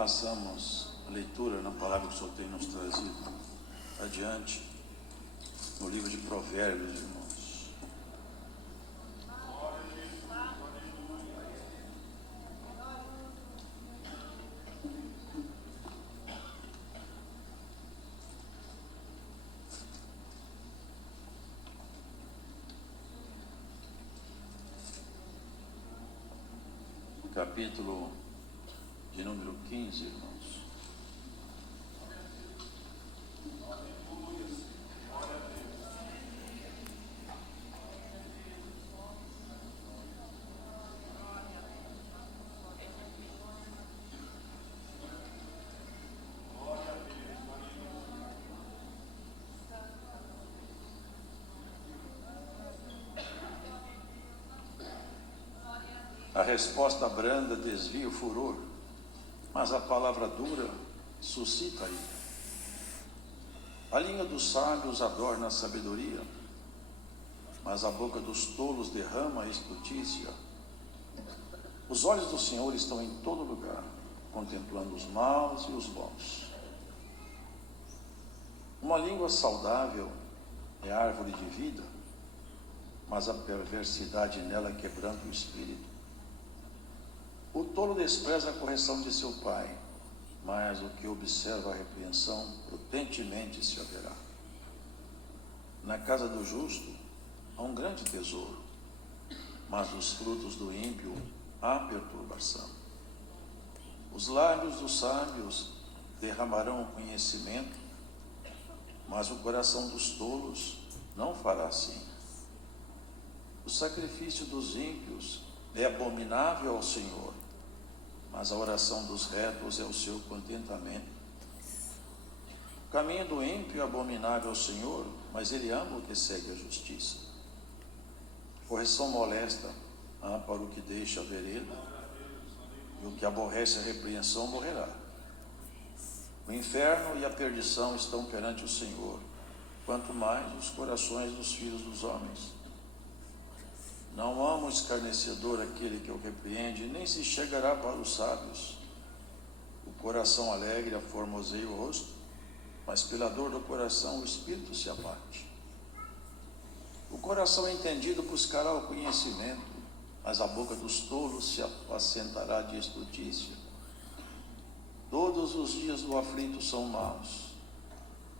Passamos a leitura na palavra que o Senhor tem nos trazido adiante, no livro de Provérbios, irmãos. Capítulo de número 15, irmãos. A resposta branda desvia o furor, mas a palavra dura suscita a ira. A língua dos sábios adorna a sabedoria, mas a boca dos tolos derrama a estultícia. Os olhos do Senhor estão em todo lugar, contemplando os maus e os bons. Uma língua saudável é árvore de vida, mas a perversidade nela quebranta o espírito. O tolo despreza a correção de seu pai, mas o que observa a repreensão prudentemente se haverá. Na casa do justo há um grande tesouro, mas nos frutos do ímpio há perturbação. Os lábios dos sábios derramarão o conhecimento, mas o coração dos tolos não fará assim. O sacrifício dos ímpios é abominável ao Senhor, mas a oração dos retos é o seu contentamento. O caminho do ímpio é abominável ao Senhor, mas ele ama o que segue a justiça. Correção molesta há para o que deixa a vereda, e o que aborrece a repreensão morrerá. O inferno e a perdição estão perante o Senhor, quanto mais os corações dos filhos dos homens. Não ama o escarnecedor aquele que o repreende, nem se chegará para os sábios. O coração alegre aformoseia o rosto, mas pela dor do coração o espírito se abate. O coração entendido buscará o conhecimento, mas a boca dos tolos se apacentará de estultícia. Todos os dias do aflito são maus,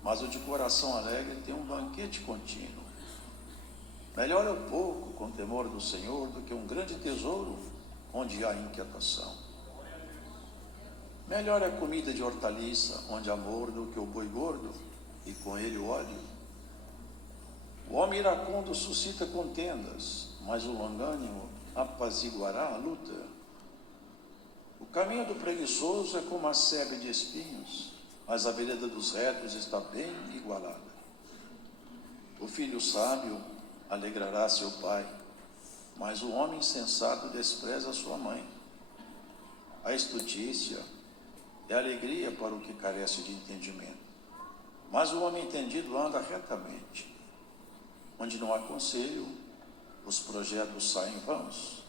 mas o de coração alegre tem um banquete contínuo. Melhor é o pouco com temor do Senhor do que um grande tesouro onde há inquietação. Melhor é a comida de hortaliça onde há amor do que o boi gordo e com ele o óleo. O homem iracundo suscita contendas, mas o longânimo apaziguará a luta. O caminho do preguiçoso é como a sebe de espinhos, mas a vereda dos retos está bem igualada. O filho sábio alegrará seu pai, mas o homem insensato despreza sua mãe. A estultícia é alegria para o que carece de entendimento, mas o homem entendido anda retamente. Onde não há conselho, os projetos saem vãos,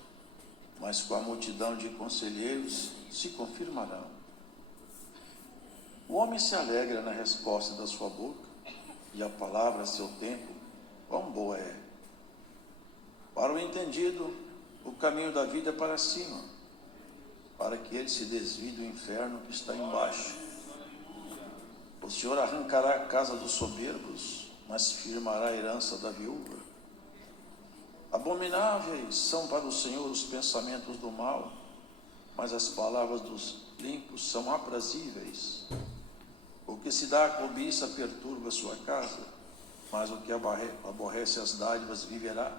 mas com a multidão de conselheiros se confirmarão. O homem se alegra na resposta da sua boca, e a palavra a seu tempo, quão boa é. Para o entendido, o caminho da vida é para cima, para que ele se desvie do inferno que está embaixo. O Senhor arrancará a casa dos soberbos, mas firmará a herança da viúva. Abomináveis são para o Senhor os pensamentos do mal, mas as palavras dos ímpios são aprazíveis. O que se dá à cobiça perturba sua casa, mas o que aborrece as dádivas viverá.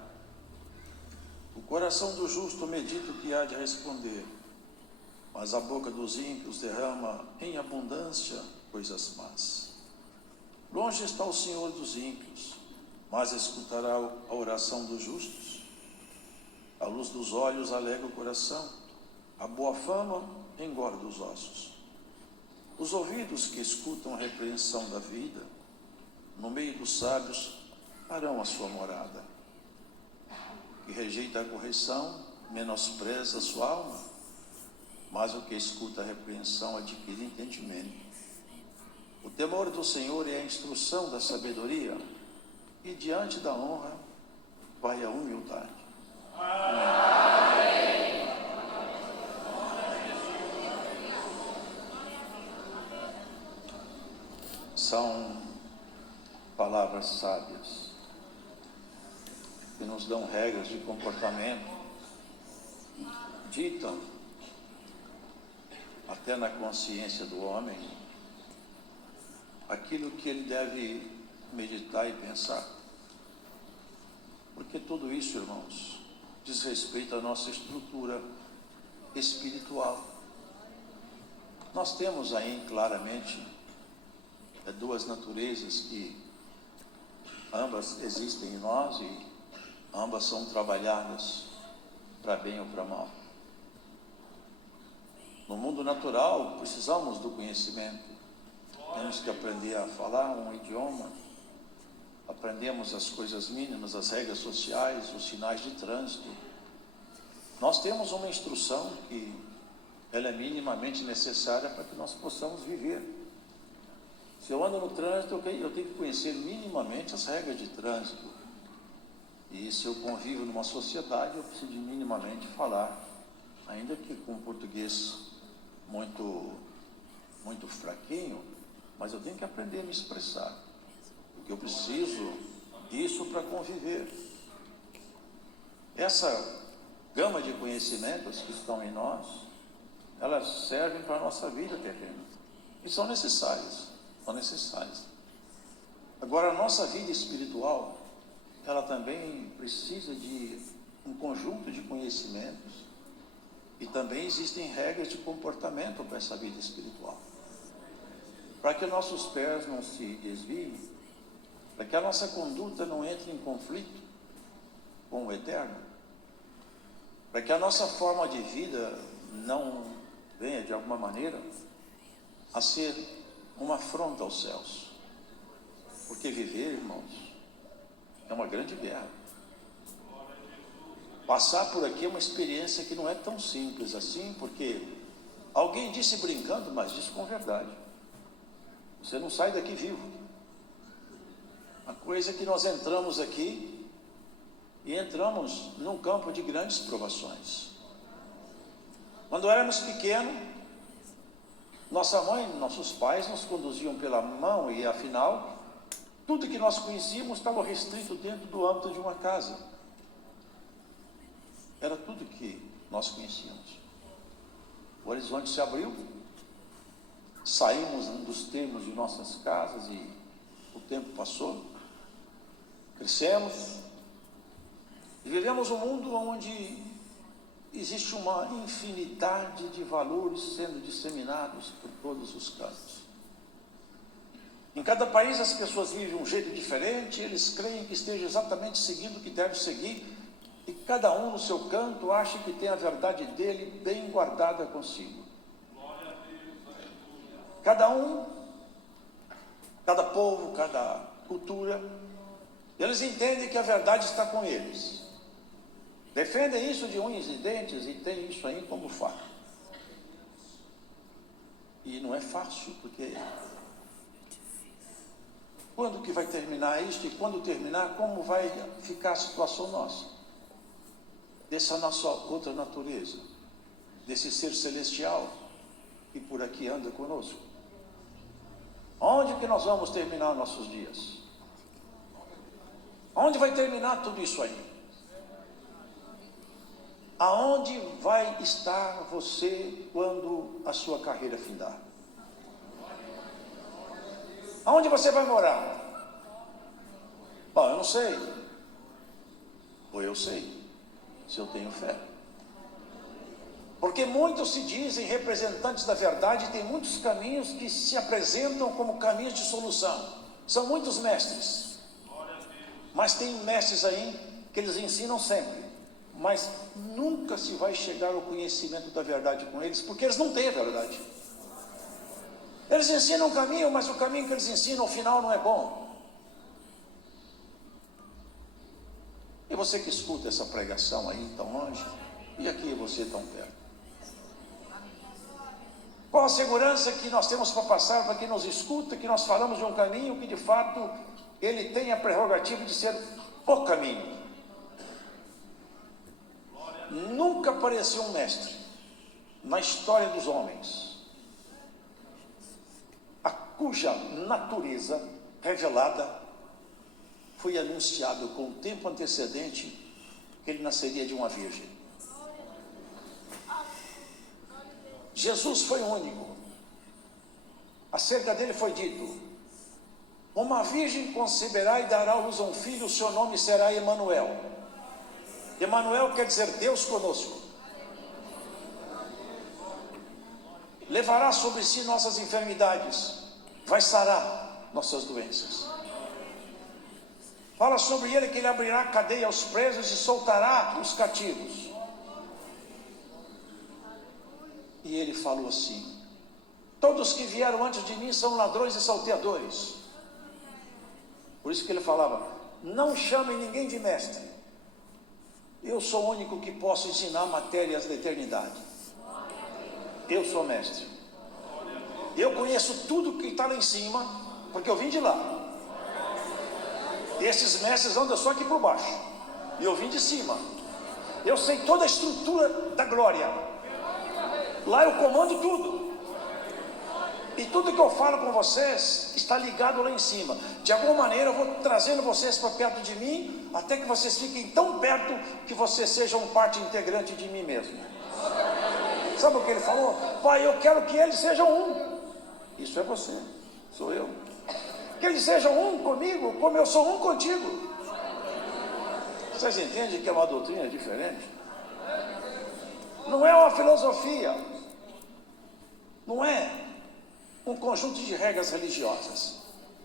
O coração do justo medita o que há de responder, mas a boca dos ímpios derrama em abundância coisas más. Longe está o Senhor dos ímpios, mas escutará a oração dos justos. A luz dos olhos alegra o coração, a boa fama engorda os ossos. Os ouvidos que escutam a repreensão da vida, no meio dos sábios, farão a sua morada. Que rejeita a correção, menospreza a sua alma, mas o que escuta a repreensão adquire entendimento. O temor do Senhor é a instrução da sabedoria, e diante da honra vai a humildade. São palavras sábias que nos dão regras de comportamento, ditam até na consciência do homem aquilo que ele deve meditar e pensar. Porque tudo isso, irmãos, diz respeito à nossa estrutura espiritual. Nós temos aí claramente duas naturezas que ambas existem em nós e ambas são trabalhadas para bem ou para mal. No mundo natural, precisamos do conhecimento. Temos que aprender a falar um idioma, aprendemos as coisas mínimas, as regras sociais, os sinais de trânsito. Nós temos uma instrução que ela é minimamente necessária para que nós possamos viver. Se eu ando no trânsito, eu tenho que conhecer minimamente as regras de trânsito. E se eu convivo numa sociedade, eu preciso de minimamente falar, ainda que com português muito fraquinho, mas eu tenho que aprender a me expressar, porque eu preciso disso para conviver. Essa gama de conhecimentos que estão em nós, elas servem para a nossa vida terrena e são necessárias. Agora, a nossa vida espiritual, ela também precisa de um conjunto de conhecimentos e também existem regras de comportamento para essa vida espiritual. Para que nossos pés não se desviem, para que a nossa conduta não entre em conflito com o Eterno, para que a nossa forma de vida não venha de alguma maneira a ser uma afronta aos céus. Porque viver, irmãos, é uma grande guerra. Passar por aqui é uma experiência que não é tão simples assim, porque alguém disse brincando, mas disse com verdade. Você não sai daqui vivo. A coisa é que nós entramos aqui e entramos num campo de grandes provações. Quando éramos pequenos, nossa mãe, nossos pais nos conduziam pela mão e, afinal, tudo que nós conhecíamos estava restrito dentro do âmbito de uma casa. Era tudo que nós conhecíamos. O horizonte se abriu, saímos dos termos de nossas casas e o tempo passou, crescemos e vivemos um mundo onde existe uma infinidade de valores sendo disseminados por todos os cantos. Em cada país as pessoas vivem de um jeito diferente, eles creem que estejam exatamente seguindo o que deve seguir, e cada um no seu canto acha que tem a verdade dele bem guardada consigo. Cada um, cada povo, cada cultura, eles entendem que a verdade está com eles. Defendem isso de unhas e dentes e tem isso aí como fato. E não é fácil, porque quando que vai terminar isto? E quando terminar, como vai ficar a situação nossa? Dessa nossa outra natureza, desse ser celestial que por aqui anda conosco. Onde que nós vamos terminar nossos dias? Onde vai terminar tudo isso aí? Aonde vai estar você quando a sua carreira findar? Aonde você vai morar? Bom, eu não sei. Ou eu sei, se eu tenho fé. Porque muitos se dizem representantes da verdade e tem muitos caminhos que se apresentam como caminhos de solução. São muitos mestres. Mas tem mestres aí que eles ensinam sempre. Mas nunca se vai chegar ao conhecimento da verdade com eles, porque eles não têm a verdade. Eles ensinam um caminho, mas o caminho que eles ensinam, ao final, não é bom. E você que escuta essa pregação aí tão longe, e aqui você tão perto. Qual a segurança que nós temos para passar para quem nos escuta, que nós falamos de um caminho que de fato ele tem a prerrogativa de ser o caminho? Nunca apareceu um mestre na história dos homens a cuja natureza revelada foi anunciado com o tempo antecedente que ele nasceria de uma virgem. Jesus foi o único. Acerca dele foi dito: uma virgem conceberá e dará à luz a um filho, o seu nome será Emanuel. Emanuel quer dizer Deus conosco. Levará sobre si nossas enfermidades, vai sarar nossas doenças. Fala sobre ele que ele abrirá cadeia aos presos e soltará os cativos. E ele falou assim: todos que vieram antes de mim são ladrões e salteadores. Por isso que ele falava: não chamem ninguém de mestre, eu sou o único que posso ensinar matérias da eternidade. Eu sou mestre. Eu conheço tudo que está lá em cima, porque eu vim de lá. Esses mestres andam só aqui por baixo, e eu vim de cima. Eu sei toda a estrutura da glória. Lá eu comando tudo. E tudo que eu falo com vocês está ligado lá em cima. De alguma maneira eu vou trazendo vocês para perto de mim, até que vocês fiquem tão perto que vocês sejam parte integrante de mim mesmo. Sabe o que ele falou? Pai, eu quero que eles sejam um. Isso é você, sou eu. Que eles sejam um comigo, como eu sou um contigo. Vocês entendem que é uma doutrina diferente? Não é uma filosofia, não é um conjunto de regras religiosas,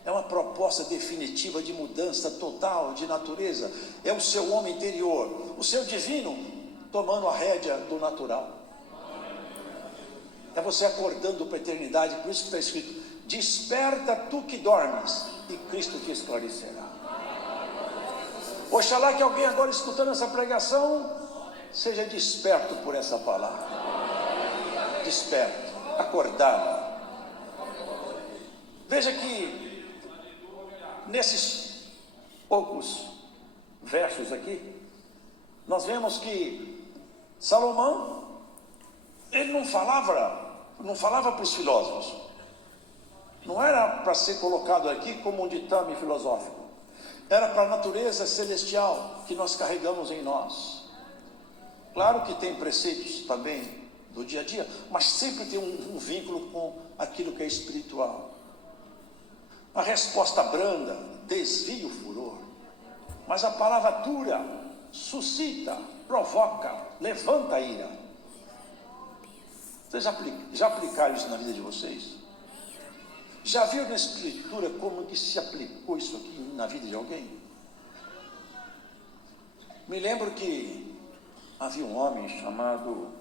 é uma proposta definitiva de mudança total de natureza. É o seu homem interior, o seu divino tomando a rédea do natural. É você acordando para a eternidade. Por isso que está escrito: desperta tu que dormes, e Cristo te esclarecerá. Oxalá que alguém agora escutando essa pregação seja desperto por essa palavra. Desperto, acordado. Veja que nesses poucos versos aqui, nós vemos que Salomão, ele não falava para os filósofos. Não era para ser colocado aqui como um ditame filosófico. Era para a natureza celestial que nós carregamos em nós. Claro que tem preceitos também do dia a dia, mas sempre tem um vínculo com aquilo que é espiritual. A resposta branda desvia o furor, mas a palavra dura suscita, provoca, levanta a ira. Vocês já aplicaram isso na vida de vocês? Já viram na escritura como que se aplicou isso aqui na vida de alguém? Me lembro que havia um homem chamado,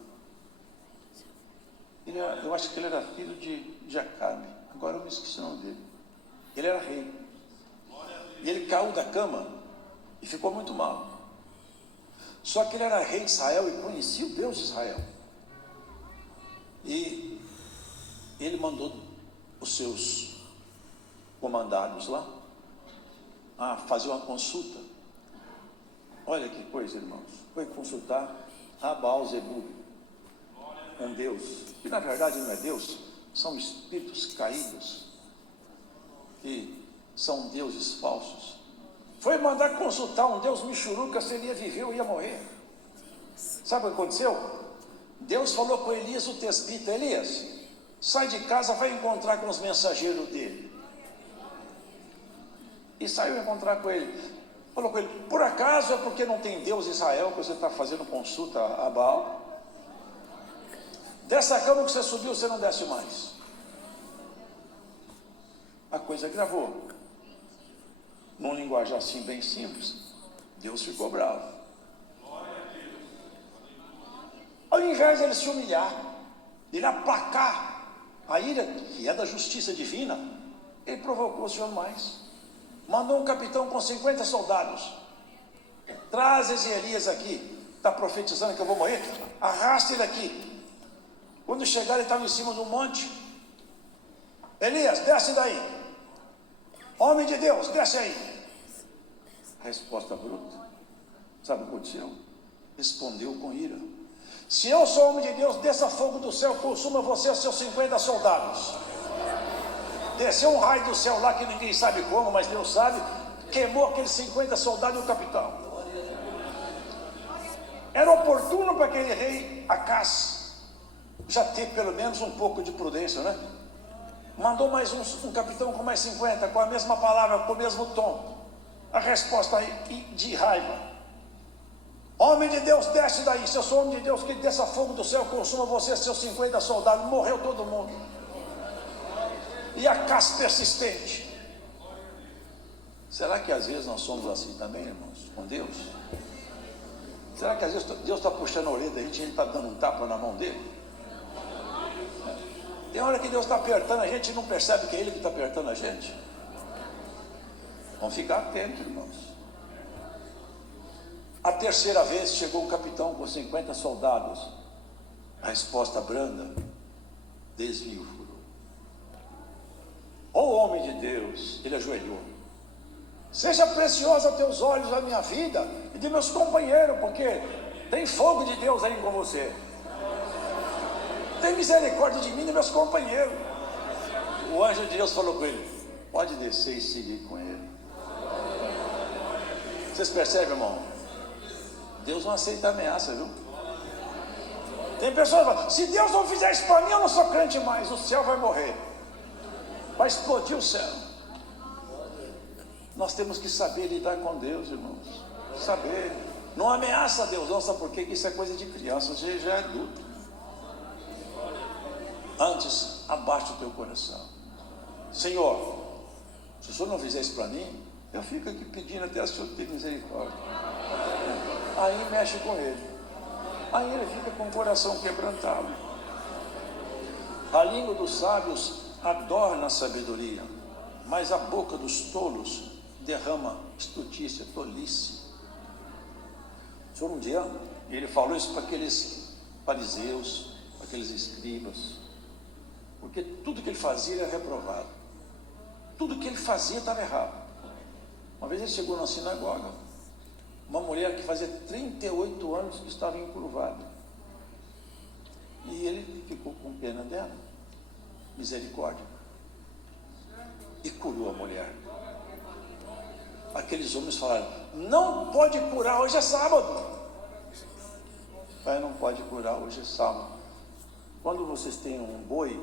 eu acho que ele era filho de Acabe, agora eu me esqueci o nome dele. Ele era rei, e ele caiu da cama e ficou muito mal. Só que ele era rei de Israel e conhecia o Deus de Israel. E ele mandou os seus comandados lá a fazer uma consulta. Olha que coisa, irmãos. Foi consultar a Baal-Zebub, um Deus que na verdade não é Deus, são espíritos caídos, que são deuses falsos. Foi mandar consultar um Deus michuruca se ele ia viver ou ia morrer. Sabe o que aconteceu? Deus falou com Elias, o tesbita: Elias, sai de casa, vai encontrar com os mensageiros dele. E saiu encontrar com ele. Falou com ele: por acaso é porque não tem Deus em Israel que você está fazendo consulta a Baal? Dessa cama que você subiu, você não desce mais. A coisa gravou. Num linguajar assim bem simples, Deus ficou bravo. Ao invés de ele se humilhar, de ele aplacar a ira que é da justiça divina, ele provocou o Senhor mais. Mandou um capitão com 50 soldados: traz esse Elias aqui, está profetizando que eu vou morrer, arrasta ele aqui. Quando chegaram, ele estava em cima do monte. Elias, desce daí. Homem de Deus, desce aí. Resposta bruta. Sabe o que aconteceu? Respondeu com ira: se eu sou homem de Deus, desça fogo do céu, consuma você e seus 50 soldados. Desceu um raio do céu lá que ninguém sabe como, mas Deus sabe. Queimou aqueles 50 soldados e o capitão. Era oportuno para aquele rei Acaz já ter pelo menos um pouco de prudência, né? Mandou mais um capitão com mais 50, com a mesma palavra, com o mesmo tom. A resposta de raiva: homem de Deus, desce daí. Se eu sou homem de Deus, que desça fogo do céu, consuma você e seus 50 soldados. Morreu todo mundo. E Acaz persistente. Será que às vezes nós somos assim também, irmãos, com Deus? Será que às vezes Deus está puxando a orelha da gente e a gente está dando um tapa na mão dele? Tem hora que Deus está apertando a gente e não percebe que é Ele que está apertando a gente. Vamos ficar atentos, irmãos. A terceira vez chegou um capitão com 50 soldados. A resposta branda: desvio o furor. Ó homem de Deus, ele ajoelhou: seja preciosa aos teus olhos a minha vida e de meus companheiros, porque tem fogo de Deus aí com você. Tem misericórdia de mim e de meus companheiros. O anjo de Deus falou com ele: pode descer e seguir com ele. Vocês percebem, irmão? Deus não aceita ameaça, viu? Tem pessoas que falam: se Deus não fizer isso para mim, eu não sou crente mais. O céu vai morrer, vai explodir o céu. Nós temos que saber lidar com Deus, irmãos. Saber. Não ameaça a Deus, não. Sabe por quê? Que isso é coisa de criança, você já é adulto. Antes, abaixa o teu coração. Senhor, se o Senhor não fizer isso para mim, eu fico aqui pedindo até o Senhor ter misericórdia. Aí mexe com ele. Aí ele fica com o coração quebrantado. A língua dos sábios adorna a sabedoria, mas a boca dos tolos derrama estutícia, tolice. O Senhor um dia, ele falou isso para aqueles fariseus, para aqueles escribas, porque tudo que ele fazia era reprovado. Tudo que ele fazia estava errado. Uma vez ele chegou na sinagoga, uma mulher que fazia 38 anos que estava encurvada, e ele ficou com pena dela, misericórdia, e curou a mulher. Aqueles homens falaram: não pode curar, hoje é sábado. Pai, não pode curar, hoje é sábado. Quando vocês têm um boi,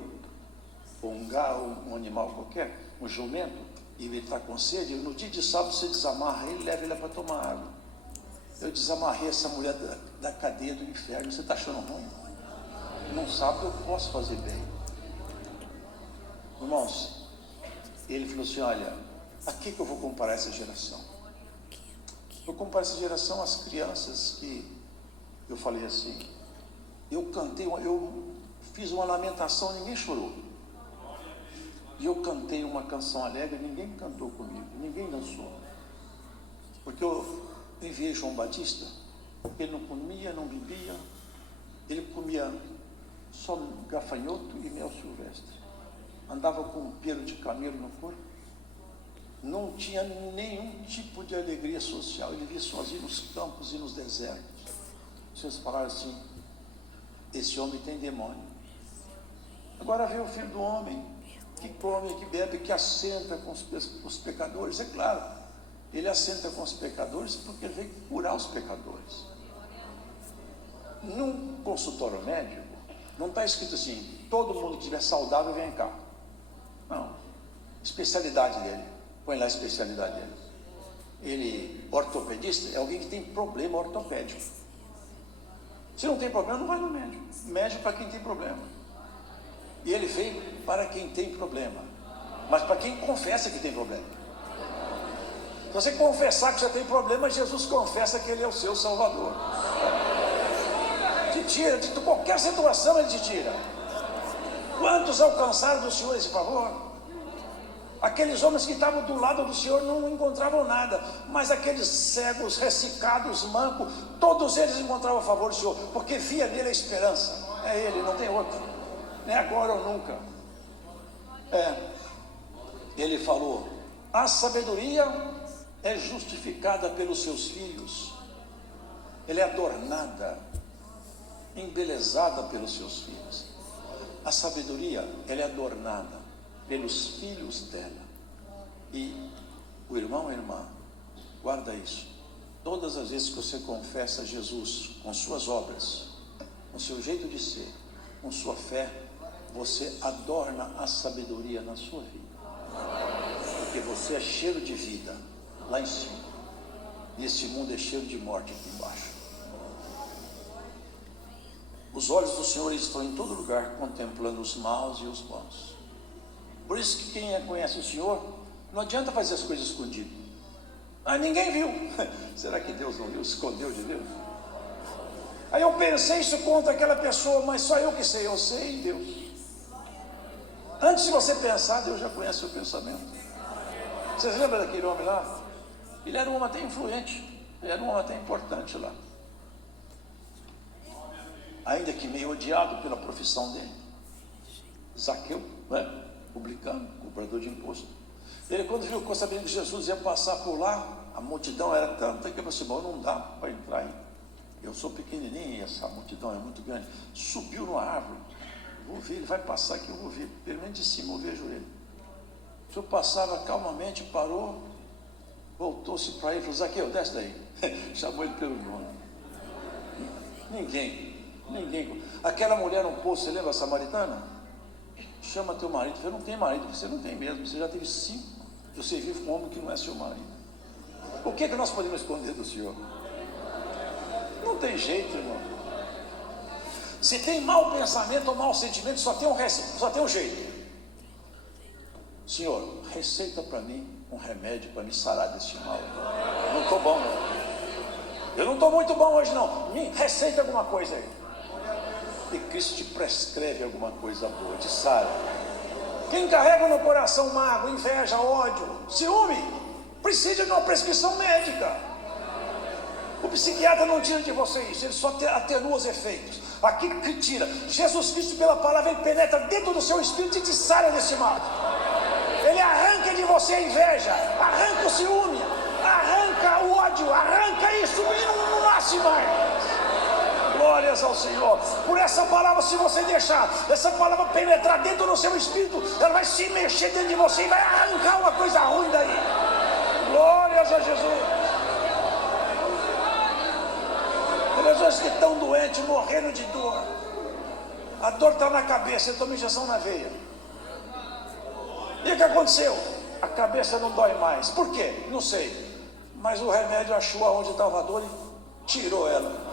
ou um galo, um animal qualquer, um jumento, e ele está com sede, no dia de sábado você desamarra ele e leva ele para tomar água. Eu desamarrei essa mulher da cadeia do inferno. Você está achando ruim? Não sabe, eu posso fazer bem. Irmãos, ele falou assim: olha, a que eu vou comparar essa geração? Eu comparo essa geração às crianças que eu falei assim, eu cantei, eu fiz uma lamentação, ninguém chorou. E eu cantei uma canção alegre, ninguém cantou comigo, ninguém dançou. Porque eu enviei João Batista, ele não comia, não bebia, ele comia só gafanhoto e mel silvestre, andava com um pelo de camelo no corpo, não tinha nenhum tipo de alegria social, ele vivia sozinho nos campos e nos desertos. Vocês falaram assim: esse homem tem demônio. Agora vem o Filho do Homem, que come, que bebe, que assenta com os pecadores. É claro, ele assenta com os pecadores porque ele veio curar os pecadores. Num consultório médico, não está escrito assim: todo mundo que estiver saudável vem cá. Não, especialidade dele, põe lá a especialidade dele. Ele, ortopedista, é alguém que tem problema ortopédico. Se não tem problema, não vai no médico. Médico para quem tem problema. E ele veio para quem tem problema, mas para quem confessa que tem problema. Se você confessar que você tem problema, Jesus confessa que Ele é o seu Salvador. Te tira de qualquer situação, Ele te tira. Quantos alcançaram do Senhor esse favor? Aqueles homens que estavam do lado do Senhor não encontravam nada, mas aqueles cegos, ressecados, mancos, todos eles encontravam o favor do Senhor, porque via nele a esperança. é ele, não tem outro, nem agora ou nunca. Ele falou: a sabedoria é justificada pelos seus filhos, ela é adornada, embelezada pelos seus filhos. A sabedoria, ela é adornada pelos filhos dela. E o irmão e a irmã, guarda isso, todas as vezes que você confessa Jesus com suas obras, com seu jeito de ser, com sua fé, você adorna a sabedoria na sua vida, porque você é cheiro de vida lá em cima, e esse mundo é cheiro de morte aqui embaixo. Os olhos do Senhor estão em todo lugar, contemplando os maus e os bons. Por isso que quem conhece o Senhor, não adianta fazer as coisas escondidas. Ninguém viu. Será que Deus não viu? Escondeu de Deus? Aí eu pensei isso contra aquela pessoa, mas só eu que sei. Eu sei, Deus. Antes de você pensar, Deus já conhece o seu pensamento. Vocês lembram daquele homem lá? Ele era um homem até influente, ele era um homem até importante lá, ainda que meio odiado pela profissão dele. Zaqueu, publicano, cobrador de imposto. Ele, quando ficou sabendo que Jesus ia passar por lá, a multidão era tanta que ele falou assim: não dá para entrar aí, eu sou pequenininho e essa multidão é muito grande. Subiu numa árvore, vou ver, ele vai passar aqui, eu vou ver, pelo menos de cima eu vejo ele. O senhor passava calmamente, parou, voltou-se para ele e falou: Zaqueu, desce daí. Chamou ele pelo nome. Ninguém. Aquela mulher no poço, você lembra a samaritana? Chama teu marido. Eu não tenho marido. Você não tem mesmo, você já teve 5. Você vive com um homem que não é seu marido. O que nós podemos esconder do Senhor? Não tem jeito, irmão. Se tem mau pensamento ou mau sentimento, só tem um jeito. Senhor, receita para mim um remédio para me sarar desse mal. Não estou bom, não. Eu não estou muito bom hoje, não. Me receita alguma coisa aí. E Cristo te prescreve alguma coisa boa, te sara. Quem carrega no coração mágoa, inveja, ódio, ciúme, precisa de uma prescrição médica. O psiquiatra não tira de você isso, ele só atenua os efeitos. Aqui que tira. Jesus Cristo, pela palavra, ele penetra dentro do seu espírito e te sara desse mal. Ele arranca de você a inveja, arranca o ciúme, arranca o ódio, arranca isso, o menino não nasce mais. Glórias ao Senhor. Por essa palavra, se você deixar essa palavra penetrar dentro do seu espírito, ela vai se mexer dentro de você e vai arrancar uma coisa ruim daí. Glórias a Jesus. Tem pessoas que estão doentes, morrendo de dor. A dor está na cabeça, ele toma injeção na veia. E o que aconteceu? A cabeça não dói mais. Por quê? Não sei. Mas o remédio achou aonde estava a dor e tirou ela.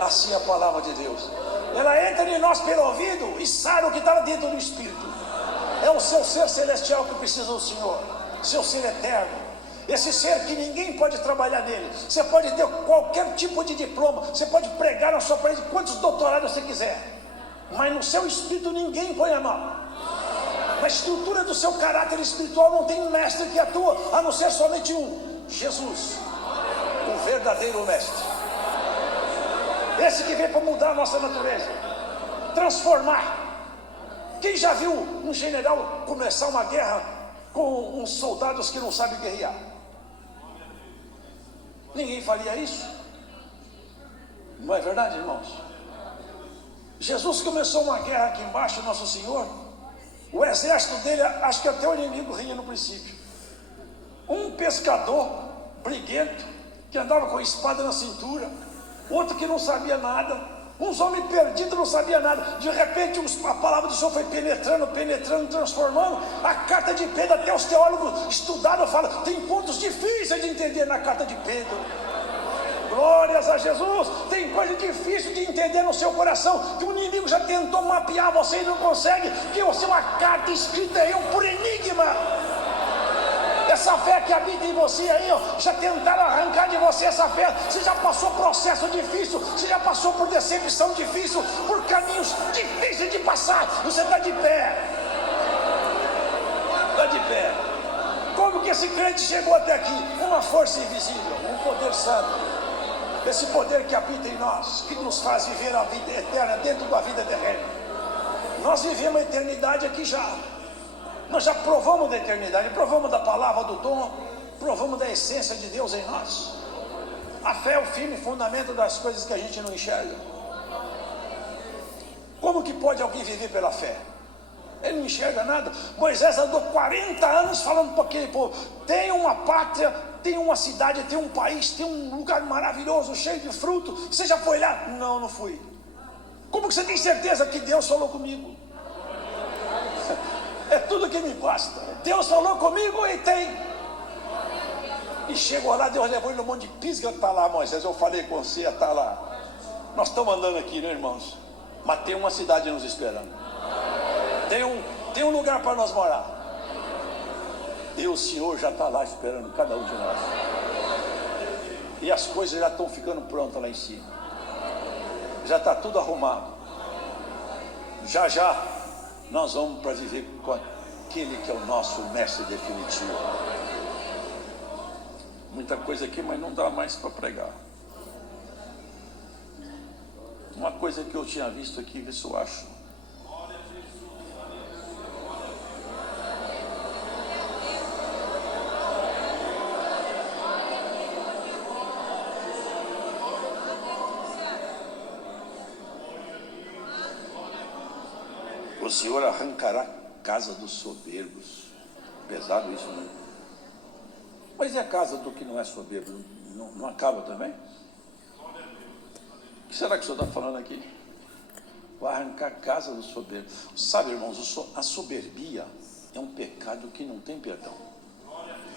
Assim é a palavra de Deus. Ela entra em nós pelo ouvido e sara o que está dentro do espírito. É o seu ser celestial que precisa do Senhor. Seu ser eterno. Esse ser que ninguém pode trabalhar nele. Você pode ter qualquer tipo de diploma. Você pode pregar na sua parede quantos doutorados você quiser. Mas no seu espírito ninguém põe a mão. Na estrutura do seu caráter espiritual não tem um mestre que atua, a não ser somente um: Jesus, o verdadeiro mestre. Esse que veio para mudar a nossa natureza, transformar. Quem já viu um general começar uma guerra com uns soldados que não sabem guerrear? Ninguém faria isso. Não é verdade, irmãos? Jesus começou uma guerra aqui embaixo, nosso Senhor. O exército dele, acho que até o inimigo ria no princípio. Um pescador briguento, que andava com a espada na cintura, outro que não sabia nada, uns homens perdidos, não sabia nada. De repente a palavra do Senhor foi penetrando, transformando. A carta de Pedro, até os teólogos estudaram, falam, tem pontos difíceis de entender na carta de Pedro. Glórias a Jesus. Tem coisa difícil de entender no seu coração, que o inimigo já tentou mapear você e não consegue, que você é uma carta escrita aí, por enigma. Essa fé que habita em você aí, já tentaram arrancar de você essa fé. Você já passou processo difícil, você já passou por decepção difícil, por caminhos difíceis de passar. Você está de pé. Está de pé. Como que esse crente chegou até aqui? Uma força invisível, um poder santo. Esse poder que habita em nós, que nos faz viver a vida eterna dentro da vida terrena. Nós vivemos a eternidade aqui já. Nós já provamos da eternidade, provamos da palavra do dom, provamos da essência de Deus em nós. A fé é o firme fundamento das coisas que a gente não enxerga. Como que pode alguém viver pela fé? Ele não enxerga nada. Moisés andou 40 anos falando para aquele povo: tem uma pátria, tem uma cidade, tem um país, tem um lugar maravilhoso, cheio de fruto. Você já foi lá? Não, não fui. Como que você tem certeza que Deus falou comigo? É tudo que me basta. Deus falou comigo e tem. E chegou lá, Deus levou ele no monte de Pisga. Está lá, Moisés, eu falei com você, está lá. Nós estamos andando aqui, né, irmãos? Mas tem uma cidade nos esperando. Tem um lugar para nós morar. E o Senhor já está lá esperando cada um de nós. E as coisas já estão ficando prontas lá em cima. Já está tudo arrumado. Já já nós vamos para viver com aquele que é o nosso mestre definitivo. Muita coisa aqui, mas não dá mais para pregar. Uma coisa que eu tinha visto aqui, vê se eu acho. O Senhor arrancará a casa dos soberbos. Pesado isso, né? Mas e a casa do que não é soberbo? Não acaba também? O que será que o Senhor está falando aqui? Vai arrancar a casa do soberbo. Sabe, irmãos, a soberbia é um pecado que não tem perdão.